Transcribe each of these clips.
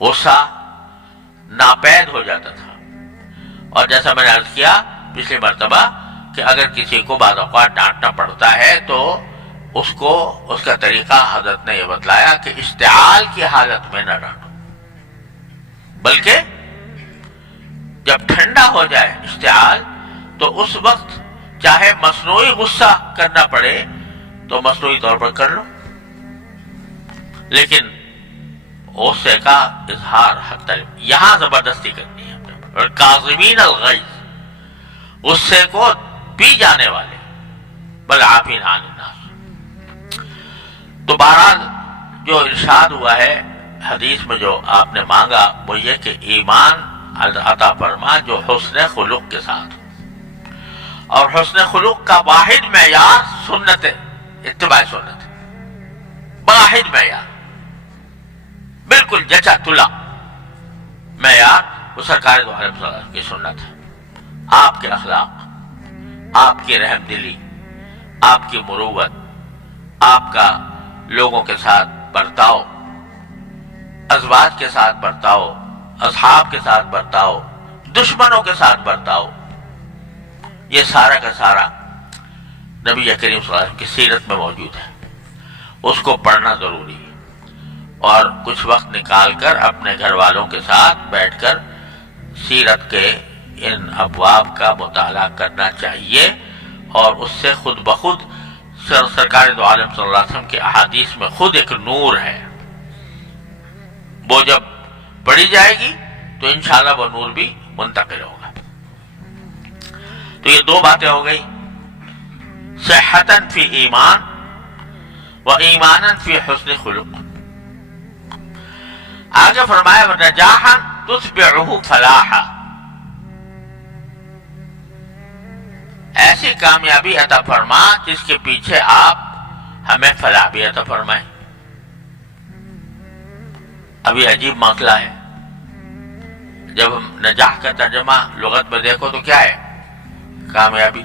غصہ ناپید ہو جاتا تھا. اور جیسا میں نے عرض کیا پچھلی مرتبہ کہ اگر کسی کو بعض اوقات ڈانٹنا پڑتا ہے تو اس کو اس کا طریقہ حضرت نے یہ بتلایا کہ اشتعال کی حالت میں نہ ڈانٹو، بلکہ جب ٹھنڈا ہو جائے اشتعال تو اس وقت چاہے مصنوعی غصہ کرنا پڑے تو مصنوعی طور پر کر لو، لیکن غصے کا اظہار حد تک یہاں زبردستی کرنی ہے. اور کاظمین الغیظ، غصے کو پی جانے والے، بل عافین عن الناس. تو بہرحال جو ارشاد ہوا ہے حدیث میں جو آپ نے مانگا وہ یہ کہ ایمان عطا فرما جو حسن خلق کے ساتھ، اور حسن خلق کا واحد معیار سنت، اتباع سنت، واحد معیار بالکل جچا تلا معیار وہ سرکار دو عالم صلی اللہ علیہ وسلم کی سنت ہے. آپ کے اخلاق، آپ کی رحم دلی، آپ کی مروت، آپ کا لوگوں کے ساتھ برتاؤ، ازواج کے ساتھ برتاؤ، اصحاب کے ساتھ برتاؤ، دشمنوں کے ساتھ برتاؤ، یہ سارا کا سارا نبی کریم صلی اللہ علیہ وسلم کی سیرت میں موجود ہے. اس کو پڑھنا ضروری ہے اور کچھ وقت نکال کر اپنے گھر والوں کے ساتھ بیٹھ کر سیرت کے ان ابواب کا مطالعہ کرنا چاہیے. اور اس سے خود بخود سرکار دو عالم صلی اللہ علیہ وسلم کے احادیث میں خود ایک نور ہے، وہ جب پڑھی جائے گی تو انشاءاللہ وہ نور بھی منتقل ہوگا. تو یہ دو باتیں ہو گئی، صحتاً فی ایمان و ایماناً فی حسن خلق. آگے فرمایا وَنَجَاحًا تُتْبِعُهُ فَلَاحًا، ایسی کامیابی عطا فرما جس کے پیچھے آپ ہمیں فلاح بھی عطا فرمائیں. ابھی عجیب مسئلہ ہے، جب ہم نجاح کا ترجمہ لغت میں دیکھو تو کیا ہے؟ کامیابی.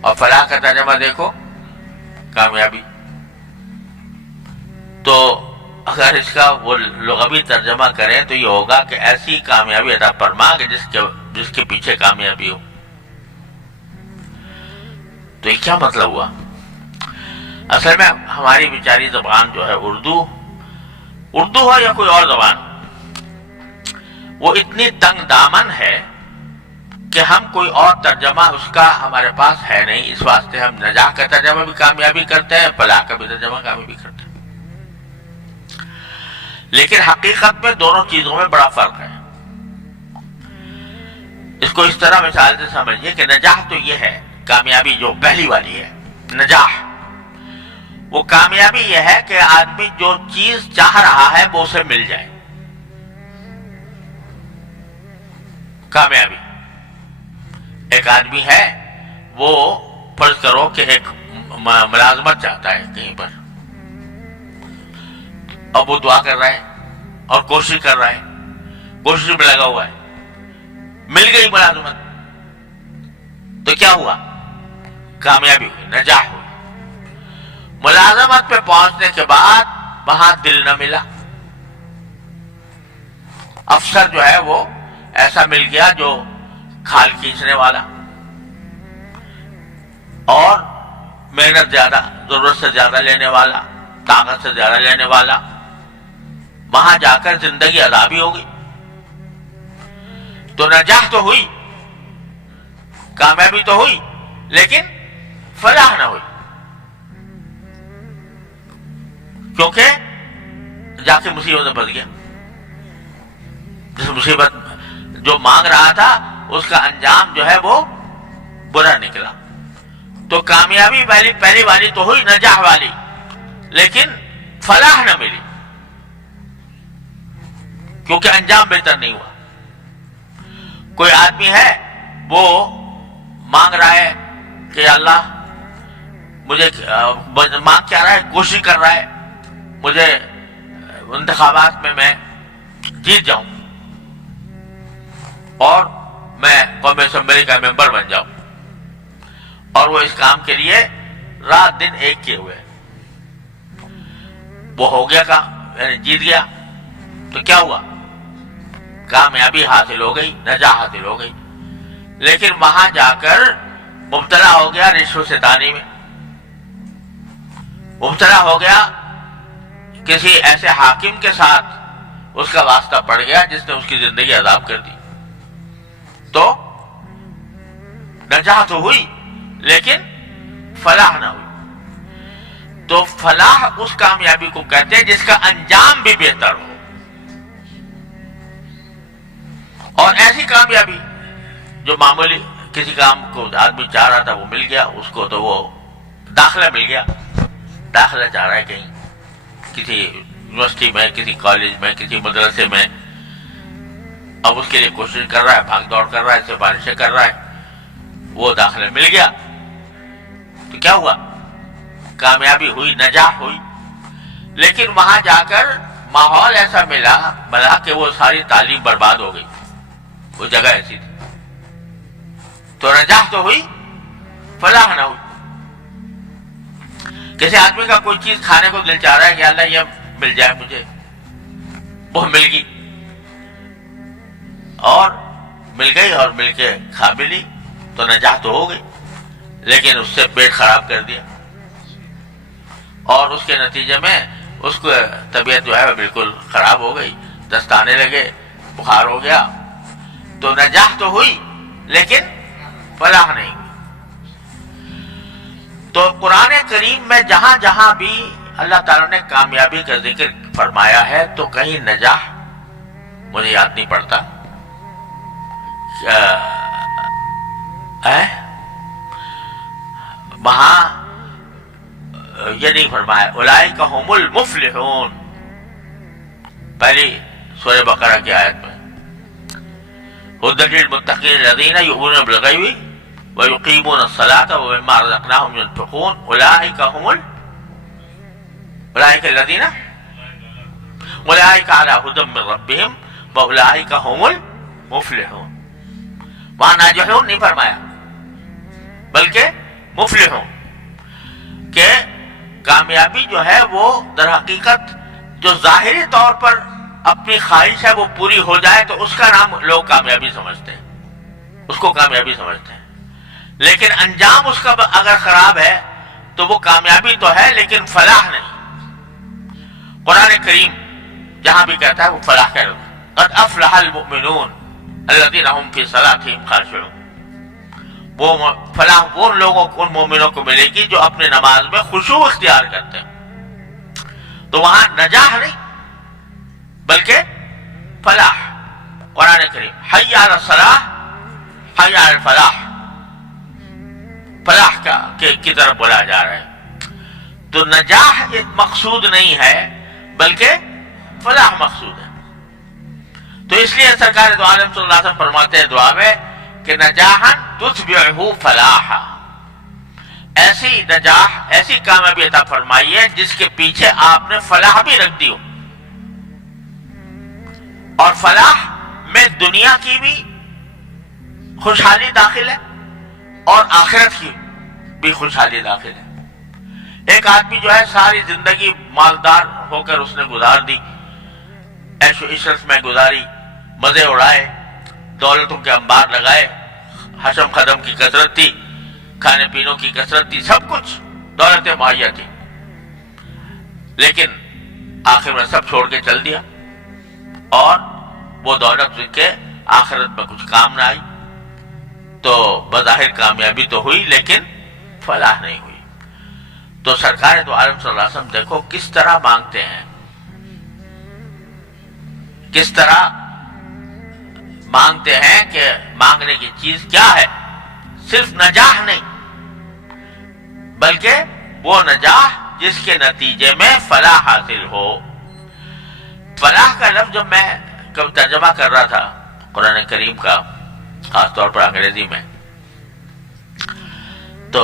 اور فلاح کا ترجمہ دیکھو کامیابی. تو اگر اس کا وہ لغوی ترجمہ کریں تو یہ ہوگا کہ ایسی کامیابی عطا فرما کہ جس کے پیچھے کامیابی ہو. تو یہ کیا مطلب ہوا؟ اصل میں ہماری بیچاری زبان جو ہے اردو ہو یا کوئی اور زبان، وہ اتنی تنگ دامن ہے کہ ہم کوئی اور ترجمہ اس کا ہمارے پاس ہے نہیں. اس واسطے ہم نجاح کا ترجمہ بھی کامیابی کرتے ہیں، فلاح کا بھی ترجمہ کامیابی کرتے ہیں. لیکن حقیقت میں دونوں چیزوں میں بڑا فرق ہے. اس کو اس طرح مثال سے سمجھیے کہ نجاح تو یہ ہے، کامیابی جو پہلی والی ہے نجاح، وہ کامیابی یہ ہے کہ آدمی جو چیز چاہ رہا ہے وہ اسے مل جائے. کامیابی ایک آدمی ہے، وہ فرض کرو کہ ایک ملازمت چاہتا ہے کہیں پر، اب وہ دعا کر رہا ہے اور کوشش کر رہا ہے، کوشش میں لگا ہوا ہے، مل گئی ملازمت تو کیا ہوا؟ کامیابی ہوئی، نجاح ہوئی. ملازمت پہ پہنچنے کے بعد وہاں دل نہ ملا، افسر جو ہے وہ ایسا مل گیا جو کھال کھینچنے والا اور محنت زیادہ، ضرورت سے زیادہ لینے والا، طاقت سے زیادہ لینے والا. وہاں جا کر زندگی عذابی ہو گئی. تو نجاح تو ہوئی، کامیابی تو ہوئی، لیکن فلاح نہ ہوئی، کیونکہ جا کے مصیبت میں پھنس گیا. جس مصیبت جو مانگ رہا تھا اس کا انجام جو ہے وہ برا نکلا. تو کامیابی پہلی والی تو ہوئی، نجاح والی، لیکن فلاح نہ ملی کیونکہ انجام بہتر نہیں ہوا. کوئی آدمی ہے وہ مانگ رہا ہے کہ اللہ مجھے مانگ کیا رہا ہے، کوشش کر رہا ہے مجھے انتخابات میں جیت جاؤں اور میں قومی اسمبلی کا ممبر بن جاؤں، اور وہ اس کام کے لیے رات دن ایک کیے ہوئے. وہ ہو گیا کام، یعنی جیت گیا. تو کیا ہوا؟ کامیابی حاصل ہو گئی، نجاح حاصل ہو گئی، لیکن وہاں جا کر مبتلا ہو گیا رشوت ستانی میں، مبتلا ہو گیا کسی ایسے حاکم کے ساتھ، اس کا واسطہ پڑ گیا جس نے اس کی زندگی عذاب کر دی، تو نجاح تو ہوئی لیکن فلاح نہ ہوئی۔ تو فلاح اس کامیابی کو کہتے ہیں جس کا انجام بھی بہتر ہو، اور ایسی کامیابی جو معمولی کسی کام کو آدمی چاہ رہا تھا وہ مل گیا اس کو، تو وہ داخلہ مل گیا، داخلہ چاہ رہا ہے کہیں کسی یونیورسٹی میں، کسی کالج میں، کسی مدرسے میں، اب اس کے لیے کوشش کر رہا ہے، بھاگ دوڑ کر رہا ہے، سفارشیں کر رہا ہے، وہ داخلہ مل گیا تو کیا ہوا؟ کامیابی ہوئی، نجاح ہوئی، لیکن وہاں جا کر ماحول ایسا ملا کہ وہ ساری تعلیم برباد ہو گئی، وہ جگہ ایسی تھی، تو نجاح تو ہوئی، فلاح نہ ہوئی۔ کسی آدمی کا کوئی چیز کھانے کو دل چاہ رہا ہے کہ اللہ یہ مل جائے مجھے، وہ مل گئی، اور مل گئی اور مل کے کھا بھی لی تو نجاح تو ہو گئی، لیکن اس سے پیٹ خراب کر دیا، اور اس کے نتیجے میں اس کو طبیعت جو ہے بالکل خراب ہو گئی، دست آنے لگے، بخار ہو گیا، تو نجاح تو ہوئی لیکن فلاح نہیں ہوئی۔ تو قرآن کریم میں جہاں جہاں بھی اللہ تعالیٰ نے کامیابی کا ذکر فرمایا ہے تو کہیں نجاح مجھے یاد نہیں پڑتا، وہاں یہ نہیں فرمایا اولئک ھم المفلحون، پہلی سورہ بقرہ کی آیت میں، ھدی للمتقین الذین یؤمنون بالغیب ویقیمون الصلاۃ ومما رزقناہم ینفقون اولئک الذین اولئک علی ھدی من ربہم واولئک ھم المفلحون۔ وہاں ناجحون نہیں فرمایا بلکہ مفلحون، کہ کامیابی جو ہے وہ در حقیقت جو ظاہری طور پر اپنی خواہش ہے وہ پوری ہو جائے تو اس کا نام لوگ کامیابی سمجھتے ہیں، اس کو کامیابی سمجھتے ہیں، لیکن انجام اس کا اگر خراب ہے تو وہ کامیابی تو ہے لیکن فلاح نہیں۔ قرآن کریم جہاں بھی کہتا ہے وہ فلاح کہہ رہا ہے، قد افلح المؤمنون الذین هم فی صلاتهم خاشعون، وہ فلاح وہ لوگوں کو، ان مومنوں کو ملے گی جو اپنے نماز میں خشوع اختیار کرتے ہیں۔ تو وہاں نجاح نہیں بلکہ فلاح۔ قرآن کریم حی علی الصلاح حی علی الفلاح، فلاح کی طرف بلا جا رہا ہے، تو نجاح مقصود نہیں ہے بلکہ فلاح مقصود ہے۔ تو اس لیے سرکار دو عالم صلی اللہ علیہ وسلم فرماتے ہیں دعا میں کہ نجاحا تتبعہ فلاحا، ایسی نجاح، ایسی کامیابی عطا فرمائیے جس کے پیچھے آپ نے فلاح بھی رکھ دی ہو، اور فلاح میں دنیا کی بھی خوشحالی داخل ہے اور آخرت کی بھی خوشحالی داخل ہے۔ ایک آدمی جو ہے ساری زندگی مالدار ہو کر اس نے گزار دی، عیش و عشرت میں گزاری، مزے اڑائے، دولتوں کے انبار لگائے، حشم خدم کی کثرت تھی، کھانے پینوں کی کثرت تھی، سب کچھ دولتیں مہیا تھی، لیکن آخر میں سب چھوڑ کے چل دیا، اور وہ دولت کے آخرت میں کچھ کام نہ آئی، تو بظاہر کامیابی تو ہوئی لیکن فلاح نہیں ہوئی۔ تو سرکار دو عالم صلی اللہ علیہ وسلم دیکھو کس طرح مانگتے ہیں، کس طرح مانگتے ہیں کہ مانگنے کی چیز کیا ہے، صرف نجاح نہیں بلکہ وہ نجاح جس کے نتیجے میں فلاح حاصل ہو۔ فلاح کا لفظ جب میں کب ترجمہ کر رہا تھا قرآن کریم کا، خاص طور پر انگریزی میں، تو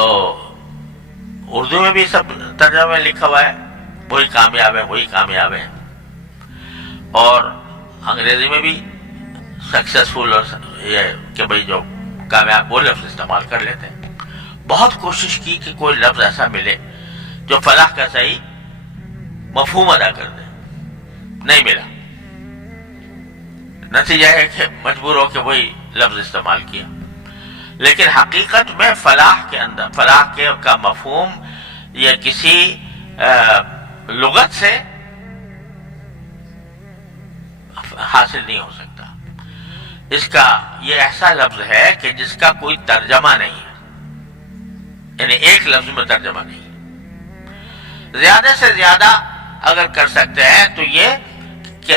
اردو میں بھی سب ترجمہ میں لکھا ہوا ہے وہی کامیاب ہے، وہی کامیاب ہے، اور انگریزی میں بھی سکسیسفل، اور یہ کہ بھئی جو کامیاب وہ لفظ استعمال کر لیتے ہیں۔ بہت کوشش کی کہ کوئی لفظ ایسا ملے جو فلاح کا صحیح مفہوم ادا کر دے، نہیں ملا، نتیجہ ہے کہ مجبور ہو کے وہی لفظ استعمال کیا. لیکن حقیقت میں فلاح کے اندر فلاح کے کا مفہوم یہ کسی لغت سے حاصل نہیں ہو سکتا. اس کا یہ ایسا لفظ ہے کہ جس کا کوئی ترجمہ نہیں ہے، یعنی ایک لفظ میں ترجمہ نہیں. زیادہ سے زیادہ اگر کر سکتے ہیں تو یہ کہ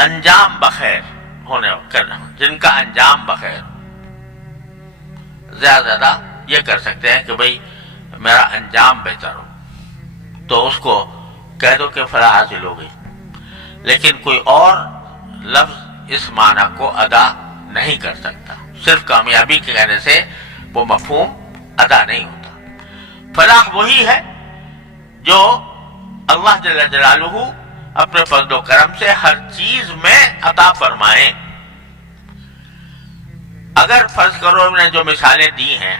انجام بخیر ہونے کرنا، جن کا انجام بخیر، زیادہ زیادہ یہ کر سکتے ہیں کہ بھئی میرا انجام بہتر ہو، تو اس کو کہہ دو کہ فلاح حاصل ہو گئی. لیکن کوئی اور لفظ اس معنی کو ادا نہیں کر سکتا. صرف کامیابی کے کہنے سے وہ مفہوم ادا نہیں ہوتا. فلاح وہی ہے جو اللہ جل جلالہ اپنے فضل و کرم سے ہر چیز میں عطا فرمائے. اگر فرض کرو میں نے جو مثالیں دی ہیں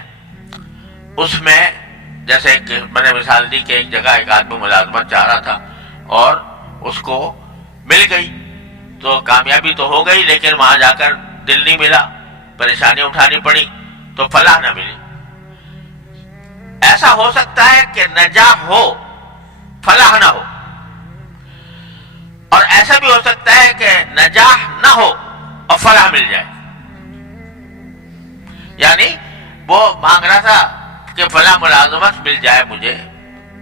اس میں، جیسے کہ میں نے مثال دی کہ ایک جگہ ایک آدمی ملازمت چاہ رہا تھا اور اس کو مل گئی تو کامیابی تو ہو گئی، لیکن وہاں جا کر دل نہیں ملا، پریشانی اٹھانی پڑی تو فلاح نہ ملی. ایسا ہو سکتا ہے کہ نجاح ہو فلاح نہ ہو، اور ایسا بھی ہو سکتا ہے کہ نجاح نہ ہو اور فلاح مل جائے. یعنی وہ مانگ رہا تھا کہ فلاں ملازمت مل جائے مجھے،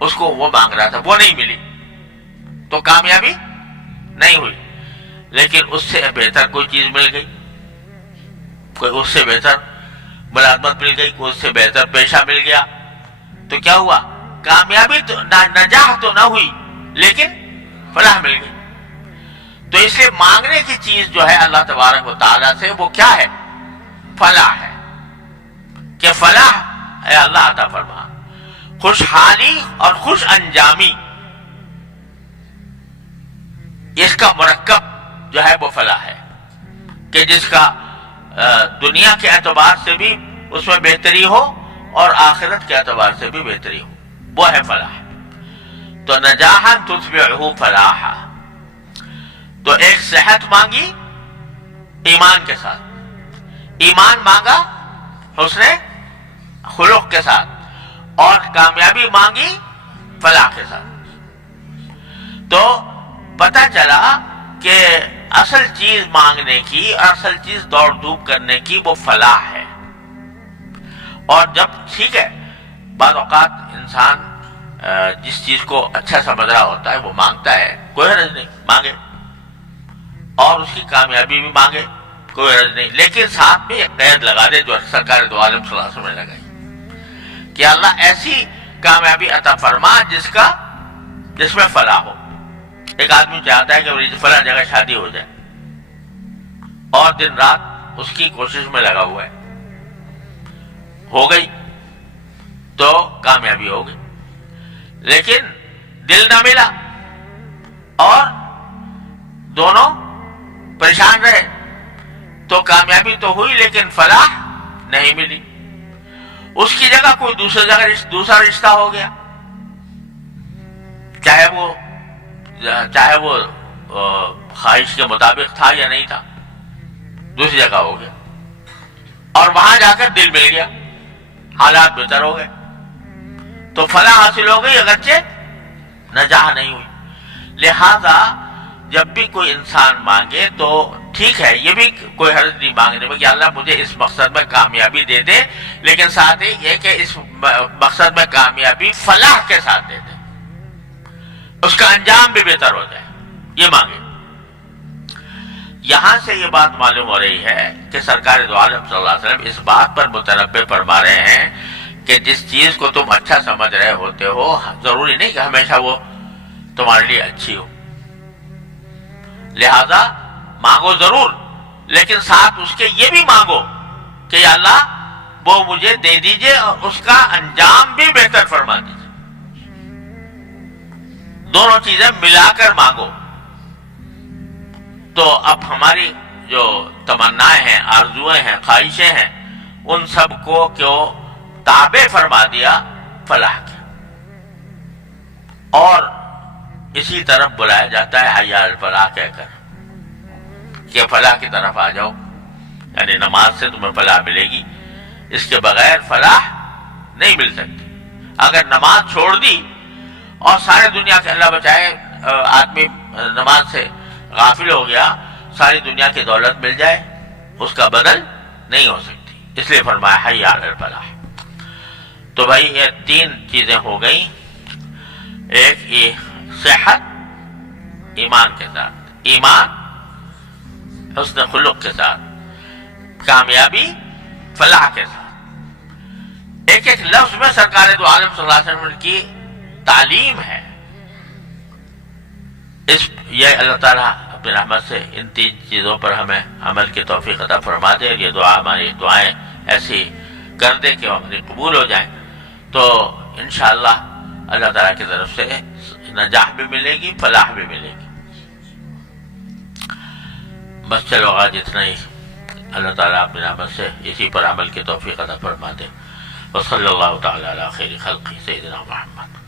اس کو وہ مانگ رہا تھا، وہ نہیں ملی تو کامیابی نہیں ہوئی. لیکن اس سے بہتر کوئی چیز مل گئی، کوئی اس سے بہتر ملازمت مل گئی، کوئی اس سے بہتر پیشہ مل گیا، تو کیا ہوا؟ کامیابی تو نجاح تو نہ ہوئی لیکن فلاح مل گئی. تو اس لیے مانگنے کی چیز جو ہے اللہ تبارک و تعالیٰ سے وہ کیا ہے؟ فلاح ہے. کہ فلاح اے اللہ عطا فرما، خوشحالی اور خوش انجامی، اس کا مرکب جو ہے وہ فلاح ہے کہ جس کا دنیا کے اعتبار سے بھی اس میں بہتری ہو اور آخرت کے اعتبار سے بھی بہتری ہو، وہ ہے فلاح. تو نجاحا تتبعہ فلاحا، تو ایک صحت مانگی ایمان کے ساتھ، ایمان مانگا حسن خلق کے ساتھ، اور کامیابی مانگی فلاح کے ساتھ. تو پتہ چلا کہ اصل چیز مانگنے کی، اصل چیز دوڑ دھوپ کرنے کی وہ فلاح ہے. اور جب ٹھیک ہے بعض اوقات انسان جس چیز کو اچھا سمجھ رہا ہوتا ہے وہ مانگتا ہے، کوئی حرج نہیں، مانگے، اور اس کی کامیابی بھی مانگے، کوئی حرج نہیں. لیکن ساتھ میں ایک قید لگا دے جو سرکار دو عالم صلی اللہ علیہ وسلم نے لگائی کہ اللہ ایسی کامیابی عطا فرما جس میں فلاح ہو. ایک آدمی چاہتا ہے کہ میری فلاں جگہ شادی ہو جائے اور دن رات اس کی کوشش میں لگا ہوا ہے، ہو گئی تو کامیابی ہو گئی. لیکن دل نہ ملا اور دونوں پریشان رہے تو کامیابی تو ہوئی لیکن فلاح نہیں ملی. اس کی جگہ کوئی دوسرا رشتہ ہو گیا، چاہے وہ خواہش کے مطابق تھا یا نہیں تھا، دوسری جگہ ہو گیا اور وہاں جا کر دل مل گیا، حالات بہتر ہو گئے تو فلاح حاصل ہو گئی اگرچہ نجاح نہیں ہوئی. لہذا جب بھی کوئی انسان مانگے تو ٹھیک ہے، یہ بھی کوئی حرج نہیں مانگنے میں کہ اللہ مجھے اس مقصد میں کامیابی دے دے، لیکن ساتھ ہی یہ کہ اس مقصد میں کامیابی فلاح کے ساتھ دے دے، اس کا انجام بھی بہتر ہو جائے، یہ مانگے. یہاں سے یہ بات معلوم ہو رہی ہے کہ سرکار دو عالم صلی اللہ علیہ وسلم اس بات پر متنبہ فرما رہے ہیں کہ جس چیز کو تم اچھا سمجھ رہے ہوتے ہو ضروری نہیں کہ ہمیشہ وہ تمہارے لیے اچھی ہو. لہذا مانگو ضرور، لیکن ساتھ اس کے یہ بھی مانگو کہ یا اللہ وہ مجھے دے دیجئے اور اس کا انجام بھی بہتر فرما دیجئے. دونوں چیزیں ملا کر مانگو. تو اب ہماری جو تمنائیں ہیں، آرزویں ہیں، خواہشیں ہیں، ان سب کو کیوں تابع فرما دیا فلاح کے، اور اسی طرف بلایا جاتا ہے حی علی الفلاح کہہ کر کہ فلاح کی طرف آ جاؤ، یعنی نماز سے تمہیں فلاح ملے گی، اس کے بغیر فلاح نہیں مل سکتی۔ اگر نماز چھوڑ دی اور سارے دنیا کے اللہ بچائے آدمی نماز سے غافل ہو گیا، ساری دنیا کی دولت مل جائے، اس کا بدل نہیں ہو سکتی، اس لیے فرمایا حی علی الفلاح۔ تو بھائی یہ تین چیزیں ہو گئیں، ایک یہ صحت ایمان کے ساتھ، ایمان حسن خلق کے ساتھ، کامیابی فلاح کے ساتھ۔ ایک ایک لفظ میں سرکار دو عالم صلی اللہ علیہ وسلم کی تعلیم ہے۔ یہ اللہ تعالیٰ اپنی رحمت سے ان تین چیزوں پر ہمیں عمل کی توفیق عطا فرما دے، اور یہ دعا ہماری دعائیں ایسی کر دے کہ وہ ہماری قبول ہو جائیں، تو انشاءاللہ اللہ تعالیٰ کی طرف سے نجاح بھی ملے گی، فلاح بھی ملے گی۔ بس چلو آج اتنا ہی، اللہ تعالیٰ اپنی رحمت سے اسی پر عمل کی توفیق عطا فرما دے۔ وصلی اللہ تعالیٰ علی خیر خلقہ سیدنا محمد۔